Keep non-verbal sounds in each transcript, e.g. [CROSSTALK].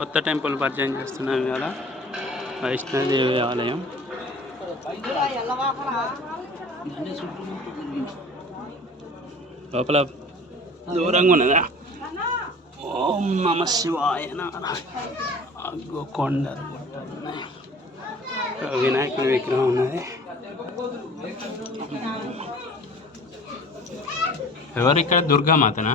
కొత్త టెంపుల్ పరిచయం చేస్తున్నాం కదా వైష్ణోదేవి ఆలయం. లోపల దూరంగా ఉన్నదా? ఓం నమ శివాయ నారాయణ. అగ్గో కొండలు ఉన్నాయి వినాయకుడి విగ్రహం ఉన్నది. ఎవరు ఇక్కడ? దుర్గామాతనా?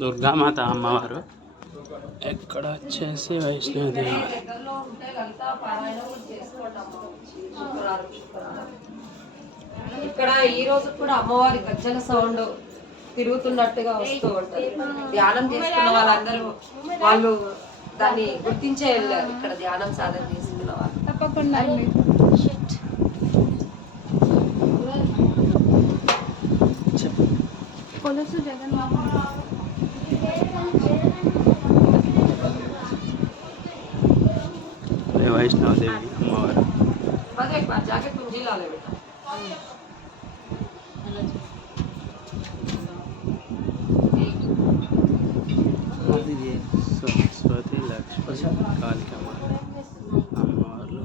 దుర్గామాత అమ్మవారు. ఎక్కడ వచ్చేసి వైష్ణోదేవి ఇక్కడ ఈ రోజు కూడా అమ్మవారి గజ్జల సౌండ్ తిరుగుతున్నట్టుగా వస్తూ ఉంటారు ధ్యానం చేసుకున్న వాళ్ళందరూ వాళ్ళు దాన్ని గుర్తించే వెళ్ళారు. ఇక్కడ ధ్యానం సాధన చేసుకున్న వాళ్ళు. తప్పకుండా కొలుసు జగన్మోహన్ అదే వైష్ణోదేవి అమ్మవారు సరస్వతి లక్ష్మి కాళికమ్మ అమ్మవార్లు.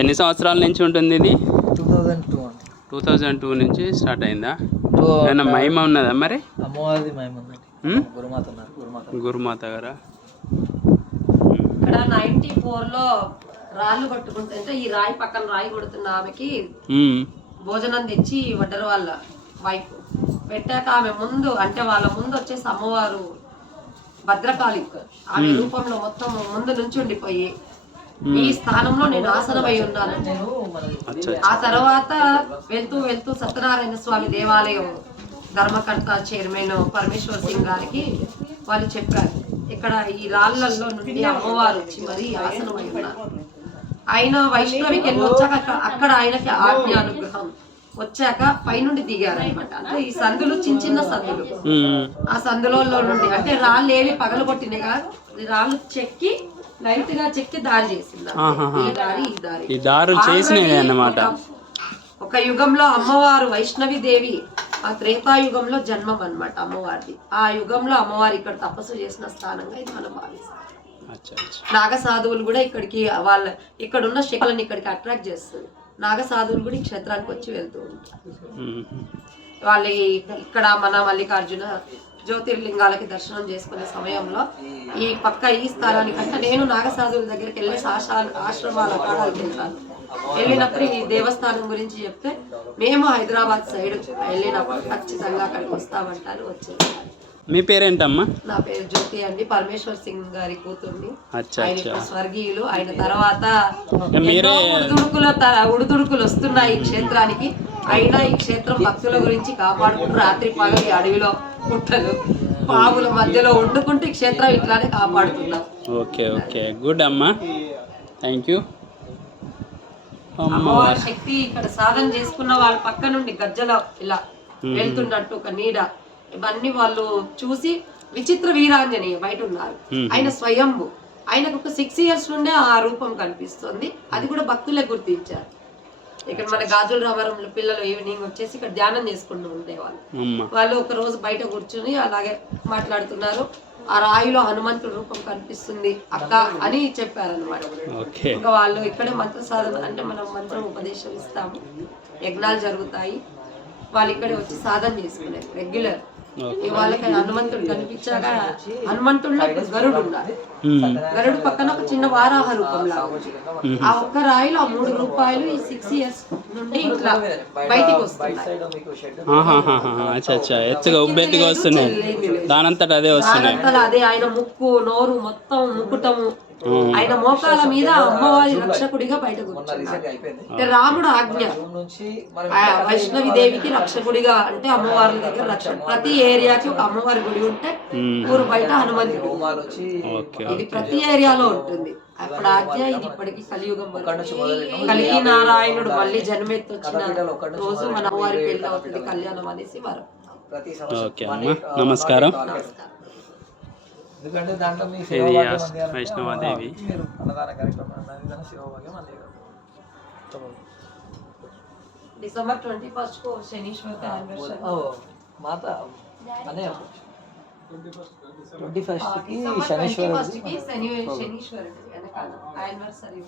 ఎన్ని సంవత్సరాల నుంచి ఉంటుంది ఇది? టూ థౌజండ్ టూ నుంచి స్టార్ట్ అయిందా? ఏమైనా మహిమ ఉన్నదా మరి? అమ్మవారిది మేము ఉందండి? గురుమాత ఉన్నారు గురుమాత. గురుమాత గారా? ఇక్కడ నైన్టీ ఫోర్లో రాళ్ళు కొట్టుకుంటుంటే ఈ రాయి పక్కన రాయి కొడుతున్న ఆమెకి. భోజనం తెచ్చి వడ్డర వాళ్ళ వైఫ్ పెట్టాక ఆమె ముందు అంటే వాళ్ళ ముందు వచ్చేసి అమ్మవారు భద్రకాళిక్ ఆమె రూపంలో మొత్తం ముందు నుంచి ఉండిపోయి ఈ స్థానంలో నేను ఆసనమై ఉన్నాను. ఆ తర్వాత వెళ్తూ వెళ్తూ సత్యనారాయణ స్వామి దేవాలయం ధర్మకర్త చైర్మన్ పరమేశ్వర్ సింగ్ గారికి వాళ్ళు చెప్పారు ఇక్కడ ఈ రాళ్ళల్లో నుండి అమ్మవారు వచ్చి మరి ఆసనమై ఉన్నారు. ఆయన వైష్ణవికి వెళ్ళి వచ్చాక అక్క- అక్కడ ఆయనకి ఆజ్ఞ అనుగ్రహం వచ్చాక పైనుండి దిగారు అనమాట అంటే ఈ సందులు చిన్న చిన్న సందులు. ఆ సందులలో నుండి అంటే రాళ్ళు ఏవి పగలు కొట్టినాయి కాదు రాళ్ళు చెక్కి లైట్గా చెక్కి దారి చేసింది. ఈ దారి ఈ దారి. ఈ దారులు చేసినవి అన్నమాట. ఒక- యుగంలో అమ్మవారు వైష్ణవి దేవి ఆ త్రేతాయుగంలో జన్మం అన్నమాట అమ్మవారిది. ఆ యుగంలో అమ్మవారు ఇక్కడ తపస్సు చేసిన స్థానంగా ఇది మనం భావిస్తాం. నాగ సాధువులు కూడా ఇక్కడికి వాళ్ళ ఇక్కడ ఉన్న శక్తులను ఇక్కడికి అట్రాక్ట్ చేస్తుంది. నాగ సాధువులు కూడా ఈ క్షేత్రానికి వచ్చి వెళ్తూ ఉంటారు. వాళ్ళ ఇక్కడ మన మల్లికార్జున జ్యోతిర్లింగాలకి దర్శనం చేసుకునే సమయంలో ఈ పక్క ఈ స్థలానికంటే నేను నాగసాధువుల దగ్గరికి వెళ్ళి ఆశా ఆశ్రమాల కాడాలకు వెళ్తాను వెళ్ళినప్పుడు ఈ దేవస్థానం గురించి చెప్తే మేము హైదరాబాద్ సైడ్ వెళ్ళినప్పుడు ఖచ్చితంగా అక్కడికి వస్తామంటారు వచ్చేది మీ పేరేంటమ్మా? నా పేరు జ్యోతి అండి. పరమేశ్వర్ సింగ్ గారి కూతుర్ని. ఆయన స్వర్గీయులు. ఆయన తర్వాత ఉడుదుడుకుల ఉడుదుడుకులు వస్తున్నాయి ఈ క్షేత్రానికి. అయినా ఈ క్షేత్రం భక్తుల గురించి కాపాడుకుంటూ రాత్రి పగలి అడవిలో పుట్టలు పాముల మధ్యలో వండుకుంటూ ఈ క్షేత్రం ఇట్లానే కాపాడుతున్నాం ఓకే ఓకే. గుడ్ అమ్మా. థ్యాంక్ యూ అమ్మవారి. శక్తి ఇక్కడ సాధన చేసుకున్న వాళ్ళ పక్క నుండి గజ్జల ఇలా వెళ్తున్నట్టు ఒక నీడ. ఇవన్నీ వాళ్ళు చూసి విచిత్ర వీరాంజనేయ బయట ఉన్నారు. ఆయన స్వయంభు. ఆయనకు ఒక సిక్స్ ఇయర్స్ నుండే ఆ రూపం కనిపిస్తుంది. అది కూడా భక్తులే గుర్తించారు. ఇక్కడ మన గాజుల రామారంలో పిల్లలు ఈవినింగ్ వచ్చేసి ఇక్కడ ధ్యానం చేసుకుంటూ ఉండేవాళ్ళు. వాళ్ళు ఒక రోజు బయట కూర్చుని అలాగే మాట్లాడుతున్నారు. ఆ రాయిలో హనుమంతుడు రూపం కనిపిస్తుంది అక్క అని చెప్పారనమాట ఇంకా వాళ్ళు ఇక్కడే మంత్ర సాధన అంటే మనం మంత్రం ఉపదేశం ఇస్తాము. యజ్ఞాలు జరుగుతాయి. వాళ్ళు ఇక్కడే వచ్చి సాధన చేసుకునేది రెగ్యులర్ వాళ్ళకి హనుమంతుడు కనిపించాక హనుమంతుడిలో ఇప్పుడు గరుడు ఉమ్. గరుడు పక్కన ఒక చిన్న వారాహ రూపం లాగా ఉంది. ఆ ఒక్క రాయిలో ఆ మూడు రూపాయలు ఈ సిక్స్ ఇయర్స్ నుండి ఇట్లా బయటికి వస్తున్నాయి. ఎత్తుగా ఉబ్బెత్తుగా వస్తున్నాయి. దానంతట అదే వస్తున్నాయి. అదే. ఆయన ముక్కు నోరు మొత్తం ముక్కుటము. ఉమ్. ఆయన మోకాల మీద అమ్మవారి రక్షకుడిగా బయట కూర్చున్నారు రీసెంట్ అయిపోయింది. అంటే రాముడు ఆజ్ఞ. వైష్ణవి దేవికి రక్షకుడిగా అంటే అమ్మవారి దగ్గర రక్షణ ప్రతి ఏరియాకి ఒక అమ్మవారి గుడి ఉంటే. ఊరు బయట ఓకే ఇది ప్రతి ఏరియాలో ఉంటుంది. అప్పుడు ఆజ్ఞ ఇది ఇప్పటికి కలియుగం. కలిగి నారాయణుడు మళ్ళీ జన్మెత్తి వచ్చిన రోజు మన పెళ్ళి ఏడు అవుతుంది కళ్యాణం అనేసి వరం. నమస్కారం. One eight target. ఎందుకంటే దాంట్లో మీ ఇది సేవాభాగ్యం యాస్- అందియాలంటే వైష్ణవాదేవి. మీరు అన్నదాన కార్యక్రమం అన్నదాన సేవాభాగ్యం అందియాలి డిసెంబర్ ట్వంటీ ఫస్ట్ కు శనీశ్వర anniversary. ఓ, మాత అనే ట్వంటీ ఫస్ట్ కి డిసెంబర్ శనీశ్వర 21st కి శని శనీశ్వరుడు వెనకాల యానివర్సరీ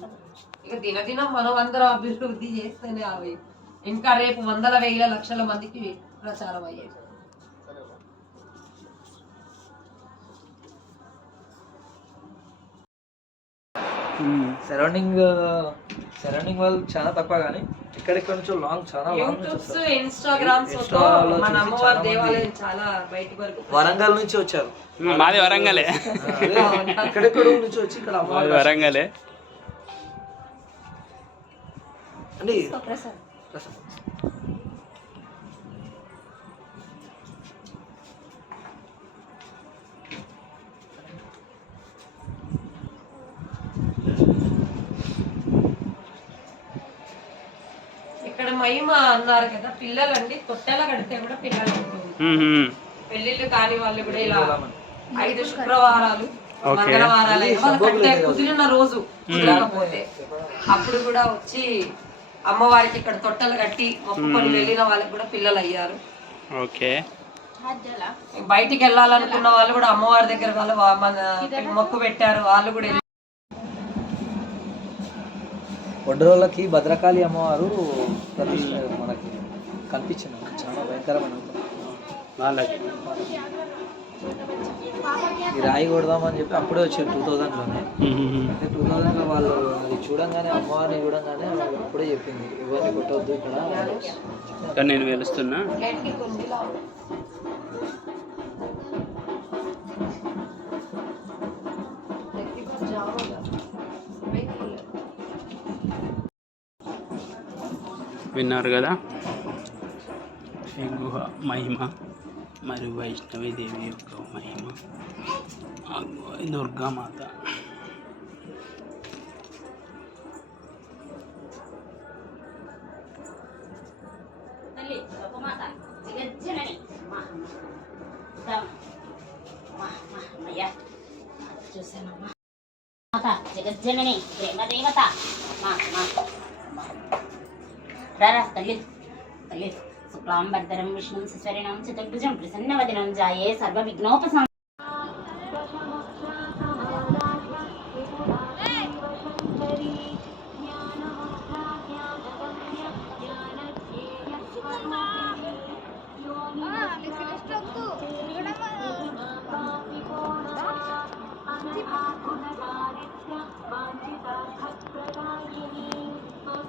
ఇక దినదినం మనం అందరం అభివృద్ధి చేస్తేనే అవి ఇంకా రేపు వందల వేల లక్షల మందికి ప్రచారం అయ్యేది సరౌండింగ్ సరౌండింగ్ వాళ్ళు చాలా తక్కువ కానీ ఎక్కడెక్కడ నుంచో లాంగ్ చాలా లాంగ్ వరంగల్ నుంచి వచ్చారు. మాది వరంగలే. ఎక్కడెక్కడో [LAUGHS] నుంచి వచ్చి ఇక్కడ వరంగలే. అంటే ఇక్కడ మహిమ అన్నారు కదా పిల్లలండి తొట్టెల కడితే కూడా పిల్లలు ఉంటుంది. పెళ్ళిళ్ళు కాని వాళ్ళు కూడా ఇలా ఐదు శుక్రవారాలు. మంగళవారాలు కుదిరిన రోజు కుదరకపోతే అప్పుడు కూడా వచ్చి అమ్మవారికి ఇక్కడ తొట్టెలు కట్టి మొక్కుకొని వెళ్ళిన వాళ్ళకి కూడా పిల్లలు అయ్యారు. ఓకే. బయటికి వెళ్ళాలనుకున్న వాళ్ళు కూడా అమ్మవారి దగ్గర వాళ్ళు మన మొక్కు పెట్టారు వాళ్ళు కూడా ఒడ్రోళ్ళకి భద్రకాళి అమ్మవారు ప్రతిష్ట మనకి కనిపించింది. చాలా భయంకరమైన. వాళ్ళకి ఈ రాయి కొడదామని చెప్పి అప్పుడే వచ్చారు టూ థౌజండ్లోనే. అంటే టూ థౌజండ్లో వాళ్ళు అది చూడంగానే అమ్మవారిని చూడంగానే వాళ్ళు అప్పుడే చెప్పింది. ఎవరిని కొట్టవద్దు ఇక్కడ. నేను వెలుస్తున్నా. విన్నారు కదా? శ్రీ గుహ మహిమ మరియు వైష్ణవి దేవి యొక్క మహిమ. దుర్గా గు- దుర్గామాత. మా మా మా చూసానమ్మా మాత జగజ్జనని ప్రేమ దేవత మా మా. రారా తల్లి తల్లి శుక్లాంబర్ధరం విష్ణుం సుస్వరిణం చతుర్భుజం ప్రసన్నవదనం జాయే సర్వ విఘ్నోపసం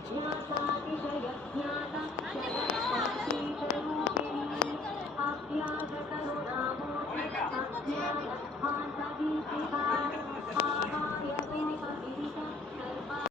జ్ఞాత.